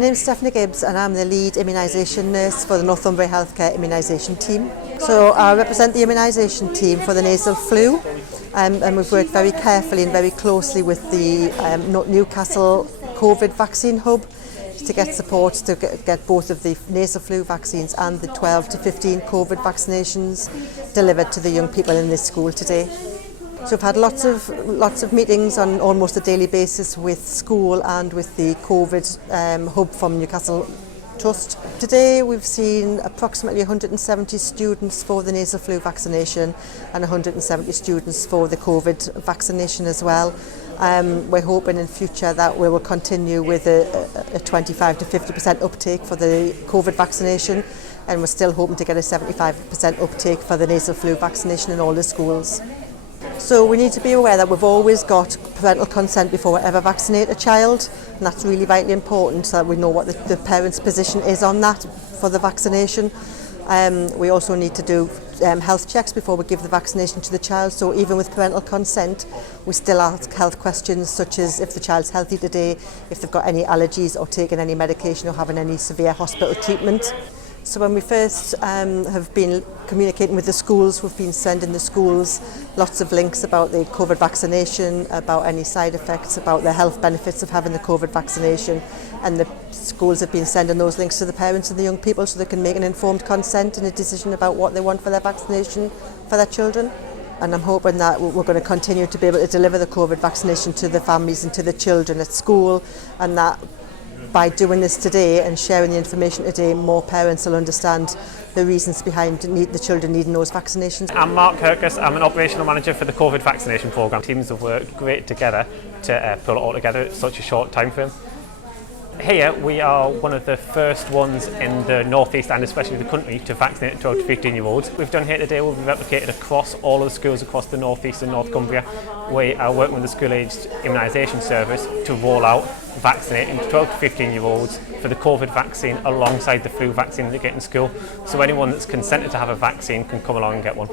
name's Stephanie Gibbs and I'm the lead immunisation nurse for the Northumbria Healthcare immunisation team. So I represent the immunisation team for the nasal flu and we've worked very carefully and very closely with the Newcastle COVID vaccine hub to get support to get both of the nasal flu vaccines and the 12 to 15 COVID vaccinations delivered to the young people in this school today. So we've had lots of meetings on almost a daily basis with school and with the COVID hub from Newcastle Trust. Today we've seen approximately 170 students for the nasal flu vaccination and 170 students for the COVID vaccination as well. We're hoping in future that we will continue with a 25 to 50% uptake for the COVID vaccination, and we're still hoping to get a 75% uptake for the nasal flu vaccination in all the schools. So we need to be aware that we've always got parental consent before we ever vaccinate a child, and that's really vitally important so that we know what the parent's position is on that for the vaccination. We also need to do health checks before we give the vaccination to the child, so even with parental consent we still ask health questions such as if the child's healthy today, if they've got any allergies or taken any medication or having any severe hospital treatment. So when we first have been communicating with the schools, we've been sending the schools lots of links about the COVID vaccination, about any side effects, about the health benefits of having the COVID vaccination, and the schools have been sending those links to the parents and the young people so they can make an informed consent and a decision about what they want for their vaccination for their children. And I'm hoping that we're going to continue to be able to deliver the COVID vaccination to the families and to the children at school, and that by doing this today and sharing the information today, more parents will understand the reasons behind the children needing those vaccinations. I'm Mark Kirkus, I'm an operational manager for the COVID vaccination programme. Teams have worked great together to pull it all together at such a short time frame. Here we are one of the first ones in the North East and especially the country to vaccinate 12 to 15 year olds. We've done here today, we've replicated across all of the schools across the North East and North Cumbria. We are working with the school aged immunisation service to roll out vaccinating 12 to 15 year olds for the COVID vaccine alongside the flu vaccine that they get in school. So anyone that's consented to have a vaccine can come along and get one.